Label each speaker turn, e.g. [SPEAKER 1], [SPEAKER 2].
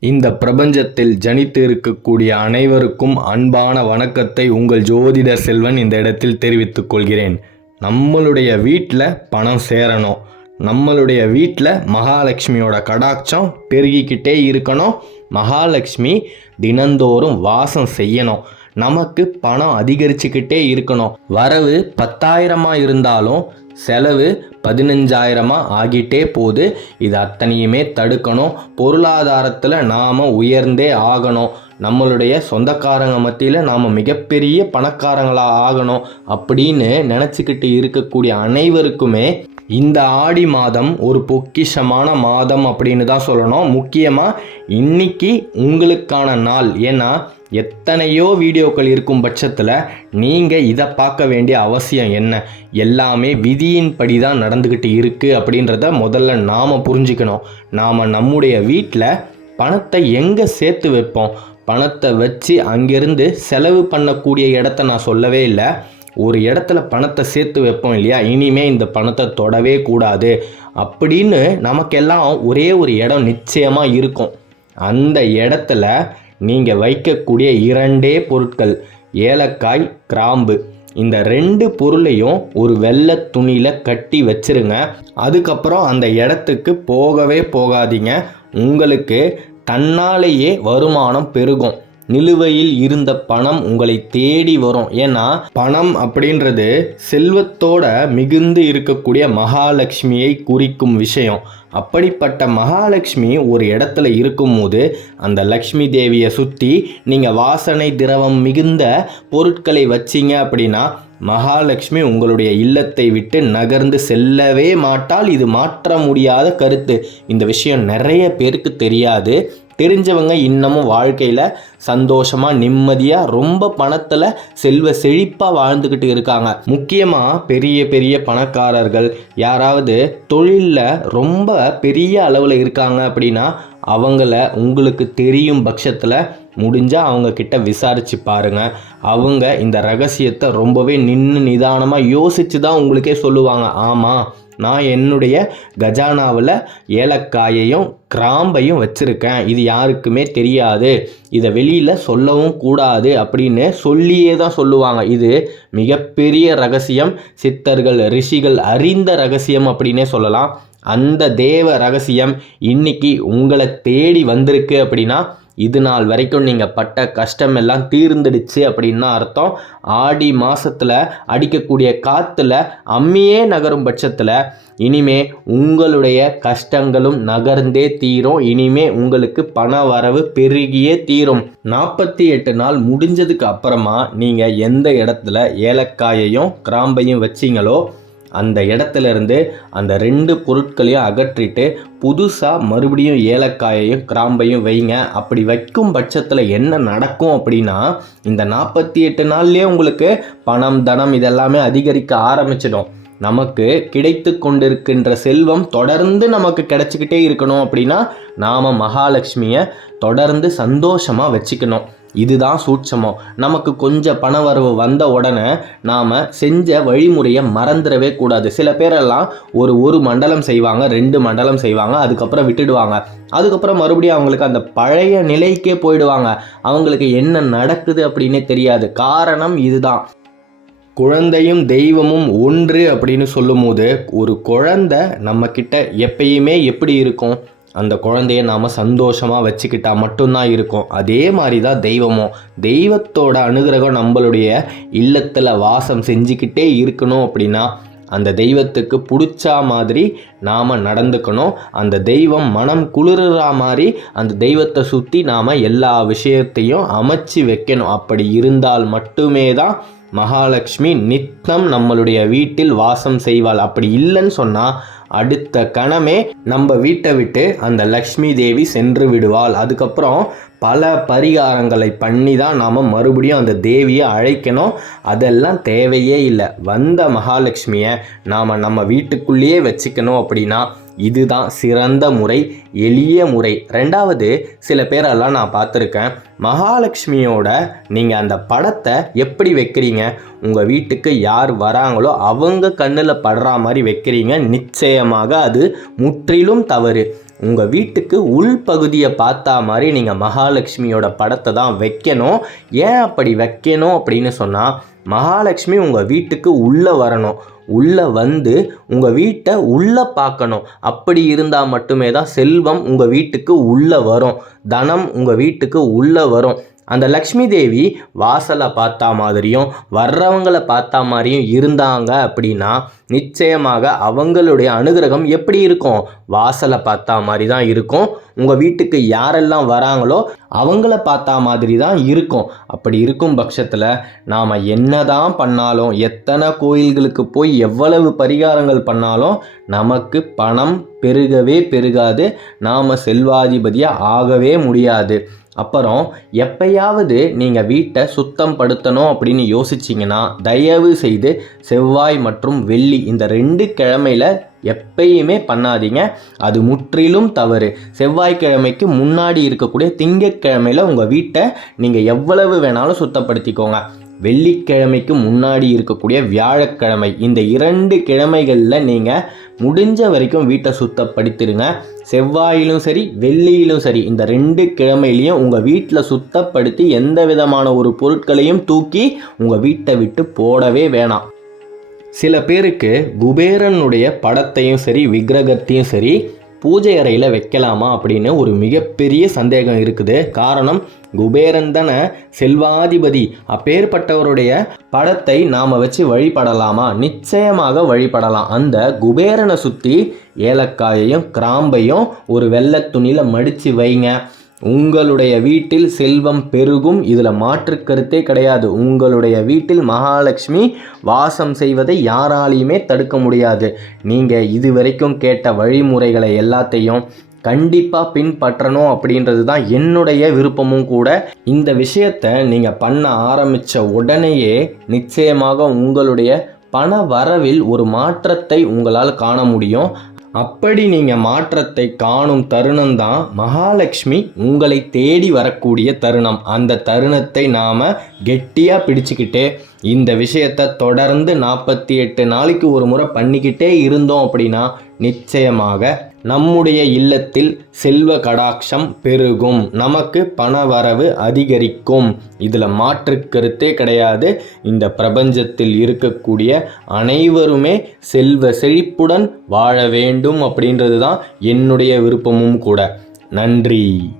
[SPEAKER 1] இந்த பிரபஞ்சத்தில் ஜனித்து இருக்கக்கூடிய அனைவருக்கும் அன்பான வணக்கத்தை உங்கள் ஜோதிடர் செல்வன் இந்த இடத்தில் தெரிவித்துக் கொள்கிறேன். நம்மளுடைய வீட்டில் பணம் சேரணும். நம்மளுடைய வீட்டில் மகாலட்சுமியோட கடாட்சம் பெருகிக்கிட்டே இருக்கணும். மகாலட்சுமி தினந்தோறும் வாசம் செய்யணும். நமக்கு பணம் அதிகரிச்சுக்கிட்டே இருக்கணும். வரவு பத்தாயிரமாக இருந்தாலும் செலவு பதினஞ்சாயிரமாக ஆகிட்டே போகுது. இது அத்தனையுமே தடுக்கணும். பொருளாதாரத்தில் நாம் உயர்ந்தே ஆகணும். நம்மளுடைய சொந்தக்காரங்க மத்தியில் நாம் மிகப்பெரிய பணக்காரங்களாக ஆகணும். அப்படின்னு நினச்சிக்கிட்டு இருக்கக்கூடிய அனைவருக்குமே இந்த ஆடி மாதம் ஒரு பொக்கிஷமான மாதம் அப்படின்னு தான் சொல்லணும். முக்கியமாக இன்னைக்கு உங்களுக்கான நாள். ஏன்னா எத்தனையோ வீடியோக்கள் இருக்கும் பட்சத்தில் நீங்கள் இதை பார்க்க வேண்டிய அவசியம் என்ன? எல்லாமே விதியின்படி தான் நடந்துக்கிட்டு இருக்குது அப்படின்றத முதல்ல நாம் புரிஞ்சுக்கணும். நாம் நம்முடைய வீட்டில் பணத்தை எங்கே சேர்த்து வைப்போம்? பணத்தை வச்சு அங்கேருந்து செலவு பண்ணக்கூடிய இடத்த நான் சொல்லவே இல்லை. ஒரு இடத்துல பணத்தை சேர்த்து வைப்போம் இல்லையா? இனிமே இந்த பணத்தை தொடவே கூடாது. அப்படின்னு நமக்கெல்லாம் ஒரே ஒரு இடம் நிச்சயமாக இருக்கும். அந்த இடத்துல நீங்கள் வைக்கக்கூடிய இரண்டே பொருட்கள் ஏலக்காய் கிராம்பு. இந்த ரெண்டு பொருளையும் ஒரு வெள்ளை துணியில் கட்டி வச்சிருங்க. அதுக்கப்புறம் அந்த இடத்துக்கு போகவே போகாதீங்க. உங்களுக்கு தன்னாலேயே வருமானம் பெருகும். நிலுவையில் இருந்த பணம் உங்களை தேடி வரும். ஏன்னா பணம் அப்படின்றது செல்வத்தோட மிகுந்து இருக்கக்கூடிய மகாலட்சுமியை குறிக்கும் விஷயம். அப்படிப்பட்ட மகாலட்சுமி ஒரு இடத்துல இருக்கும்போது அந்த லக்ஷ்மி தேவியை சுற்றி நீங்கள் வாசனை திரவம் மிகுந்த பொருட்களை வச்சீங்க அப்படின்னா மகாலட்சுமி உங்களுடைய இல்லத்தை விட்டு நகர்ந்து செல்லவே மாட்டால் இது மாற்ற முடியாத கருத்து. இந்த விஷயம் நிறைய பேருக்கு தெரியாது. தெரிஞ்சவங்க இன்னமும் வாழ்க்கையில் சந்தோஷமாக நிம்மதியாக ரொம்ப பணத்தில் செல்வ செழிப்பாக வாழ்ந்துக்கிட்டு இருக்காங்க. முக்கியமாக பெரிய பெரிய பணக்காரர்கள் யாராவது தொழிலில் ரொம்ப பெரிய அளவில் இருக்காங்க அப்படின்னா அவங்கள உங்களுக்கு தெரியும் பட்சத்தில் முடிஞ்சால் அவங்கக்கிட்ட விசாரித்து பாருங்கள் அவங்க இந்த ரகசியத்தை ரொம்பவே நின்று நிதானமாக யோசித்து தான் உங்களுக்கே சொல்லுவாங்க. ஆமாம் நான் என்னுடைய கஜானாவில் ஏலக்காயையும் கிராம்பையும் வச்சுருக்கேன். இது யாருக்குமே தெரியாது. இதை வெளியில் சொல்லவும் கூடாது அப்படின்னு சொல்லியே தான் சொல்லுவாங்க. இது மிகப்பெரிய ரகசியம். சித்தர்கள் ரிஷிகள் அறிந்த ரகசியம் அப்படின்னே சொல்லலாம். அந்த தேவ ரகசியம் இன்னைக்கு உங்களை தேடி வந்திருக்கு அப்படின்னா இது நாள் வரைக்கும் நீங்கள் பட்ட கஷ்டம் எல்லாம் தீர்ந்துடுச்சு அப்படின்னு அர்த்தம். ஆடி மாதத்தில் அடிக்கக்கூடிய காற்றுல அம்மியே நகரும் பட்சத்தில் இனிமே உங்களுடைய கஷ்டங்களும் நகர்ந்தே தீரும். இனிமே உங்களுக்கு பண வரவு பெருகியே தீரும். நாற்பத்தி எட்டு நாள் முடிஞ்சதுக்கு அப்புறமா நீங்கள் எந்த இடத்துல ஏலக்காயையும் கிராம்பையும் வச்சிங்களோ அந்த இடத்துல இருந்து அந்த ரெண்டு பொருட்களையும் அகற்றிட்டு புதுசாக மறுபடியும் ஏலக்காயையும் கிராம்பையும் வைங்க. அப்படி வைக்கும் பட்சத்தில் என்ன நடக்கும் அப்படின்னா இந்த நாற்பத்தி எட்டு நாள்லேயே உங்களுக்கு பணம் தனம் இதெல்லாமே அதிகரிக்க ஆரம்பிச்சிடும். நமக்கு கிடைத்து கொண்டிருக்கின்ற செல்வம் தொடர்ந்து நமக்கு கிடைச்சிக்கிட்டே இருக்கணும் அப்படின்னா நாம் மகாலட்சுமியை தொடர்ந்து சந்தோஷமாக வச்சுக்கணும். இதுதான் சூட்சமம். நமக்கு கொஞ்சம் பண வரவு வந்த உடனே நாம் செஞ்ச வழிமுறையை மறந்துடவே கூடாது. சில பேரெல்லாம் ஒரு ஒரு மண்டலம் செய்வாங்க ரெண்டு மண்டலம் செய்வாங்க அதுக்கப்புறம் விட்டுடுவாங்க. அதுக்கப்புறம் மறுபடியும் அவங்களுக்கு அந்த பழைய நிலைக்கே போயிடுவாங்க. அவங்களுக்கு என்ன நடக்குது அப்படின்னே தெரியாது. காரணம் இதுதான். குழந்தையும் தெய்வமும் ஒன்று அப்படின்னு சொல்லும்போது ஒரு குழந்தை நம்மக்கிட்ட எப்பயுமே எப்படி இருக்கும்? அந்த குழந்தைய நாம் சந்தோஷமாக வச்சுக்கிட்டா மட்டும்தான் இருக்கும். அதே மாதிரி தான் தெய்வமும். தெய்வத்தோட அனுகிரகம் நம்மளுடைய இல்லத்தில் வாசம் செஞ்சுக்கிட்டே இருக்கணும் அப்படின்னா அந்த தெய்வத்துக்கு பிடிச்சா மாதிரி நாம் நடந்துக்கணும். அந்த தெய்வம் மனம் குளிர்றா மாதிரி அந்த தெய்வத்தை சுற்றி நாம் எல்லா விஷயத்தையும் அமைச்சு வைக்கணும். அப்படி இருந்தால் மட்டுமே தான் மகாலட்சுமி நித்தம் நம்மளுடைய வீட்டில் வாசம் செய்வாள். அப்படி இல்லைன்னு சொன்னால் அடுத்த கணமே நம்ம வீட்டை விட்டு அந்த லக்ஷ்மி தேவி சென்று விடுவாள். அதுக்கப்புறம் பல பரிகாரங்களை பண்ணி தான் நாம் மறுபடியும் அந்த தேவியை அழைக்கணும். அதெல்லாம் தேவையே இல்லை. வந்த மகாலட்சுமியை நாம் நம்ம வீட்டுக்குள்ளேயே வச்சுக்கணும் அப்படின்னா இதுதான் சிறந்த முறை எளிய முறை. ரெண்டாவது சில பேரெல்லாம் நான் பார்த்துருக்கேன் மகாலட்சுமியோட நீங்கள் அந்த படத்தை எப்படி வைக்கிறீங்க? உங்கள் வீட்டுக்கு யார் வராங்களோ அவங்க கண்ணில் படுற மாதிரி வைக்கிறீங்க. நிச்சயமாக அது முற்றிலும் தவறு. உங்கள் வீட்டுக்கு உள்பகுதியை பார்த்தா மாதிரி நீங்கள் மகாலட்சுமியோட படத்தை தான் வைக்கணும். ஏன் அப்படி வைக்கணும் அப்படின்னு சொன்னால் மகாலட்சுமி உங்கள் வீட்டுக்கு உள்ளே வரணும். உள்ளே வந்து உங்கள் வீட்டை உள்ளே பார்க்கணும். அப்படி இருந்தால் மட்டுமே தான் செல்வம் உங்கள் வீட்டுக்கு உள்ளே வரும். தனம் உங்கள் வீட்டுக்கு உள்ளே வரும். அந்த லக்ஷ்மி தேவி வாசலை பார்த்தா மாதிரியும் வர்றவங்களை பார்த்தா மாதிரியும் இருந்தாங்க அப்படின்னா நிச்சயமாக அவங்களுடைய அனுகிரகம் எப்படி இருக்கும்? வாசலை பார்த்தா மாதிரி தான் இருக்கும். உங்கள் வீட்டுக்கு யாரெல்லாம் வராங்களோ அவங்கள பார்த்தா மாதிரி தான் இருக்கும். அப்படி இருக்கும் பட்சத்தில் நாம் என்ன தான் பண்ணாலும் எத்தனை கோயில்களுக்கு போய் எவ்வளவு பரிகாரங்கள் பண்ணாலும் நமக்கு பணம் பெருகவே பெருகாது. நாம் செல்வாதிபதியாக ஆகவே முடியாது. அப்புறம் எப்பயாவது நீங்கள் வீட்டை சுத்தம் படுத்தணும் அப்படின்னு யோசிச்சிங்கன்னா தயவு செய்து செவ்வாய் மற்றும் வெள்ளி இந்த ரெண்டு கிழமையில் எப்பயுமே பண்ணாதீங்க. அது முற்றிலும் தவறு. செவ்வாய்க்கிழமைக்கு முன்னாடி இருக்கக்கூடிய திங்கட்கிழமையில் உங்கள் வீட்டை நீங்கள் எவ்வளவு வேணாலும் சுத்தப்படுத்திக்கோங்க. வெள்ளிக்கிழமைக்கு முன்னாடி இருக்கக்கூடிய வியாழக்கிழமை. இந்த இரண்டு கிழமைகளில் நீங்கள் முடிஞ்ச வரைக்கும் வீட்டை சுத்தப்படுத்திடுங்க. செவ்வாயிலும் சரி வெள்ளியிலும் சரி இந்த ரெண்டு கிழமையிலையும் உங்கள் வீட்டில் சுத்தப்படுத்தி எந்த விதமான ஒரு பொருட்களையும் தூக்கி உங்கள் வீட்டை விட்டு போடவே வேணாம். சில பேருக்கு குபேரனுடைய படத்தையும் சரி விக்கிரகத்தையும் சரி பூஜை அறையில் வைக்கலாமா அப்படின்னு ஒரு மிகப்பெரிய சந்தேகம் இருக்குது. காரணம் குபேரன் தானே செல்வாதிபதி. அப்பேற்பட்டவருடைய படத்தை நாம் வச்சு வழிபடலாமா? நிச்சயமாக வழிபடலாம். அந்த குபேரனை சுற்றி ஏலக்காயையும் கிராம்பையும் ஒரு வெள்ளை துணியில் மடித்து வைங்க. உங்களுடைய வீட்டில் செல்வம் பெருகும். இதில் மாற்று கருத்தே கிடையாது. உங்களுடைய வீட்டில் மகாலட்சுமி வாசம் செய்வதை யாராலையுமே தடுக்க முடியாது. நீங்கள் இதுவரைக்கும் கேட்ட வழிமுறைகளை எல்லாத்தையும் கண்டிப்பாக பின்பற்றணும் அப்படின்றது தான் என்னுடைய விருப்பமும் கூட. இந்த விஷயத்தை நீங்கள் பண்ண ஆரம்பித்த உடனேயே நிச்சயமாக உங்களுடைய பண வரவில் ஒரு மாற்றத்தை உங்களால் காண முடியும். அப்படி நீங்கள் மாற்றத்தை காணும் தருணம் தான் மகாலட்சுமி உங்களை தேடி வரக்கூடிய தருணம். அந்த தருணத்தை நாம் கெட்டியாக பிடிச்சிக்கிட்டு இந்த விஷயத்தை தொடர்ந்து நாற்பத்தி எட்டு நாளைக்கு ஒரு முறை பண்ணிக்கிட்டே இருந்தோம் அப்படின்னா நிச்சயமாக நம்முடைய இல்லத்தில் செல்வ கடாட்சம் பெருகும். நமக்கு பணவரவு அதிகரிக்கும். இதில் மாற்று கருத்தே கிடையாது. இந்த பிரபஞ்சத்தில் இருக்கக்கூடிய அனைவருமே செல்வ செழிப்புடன் வாழ வேண்டும் அப்படின்றது தான் என்னுடைய விருப்பமும் கூட. நன்றி.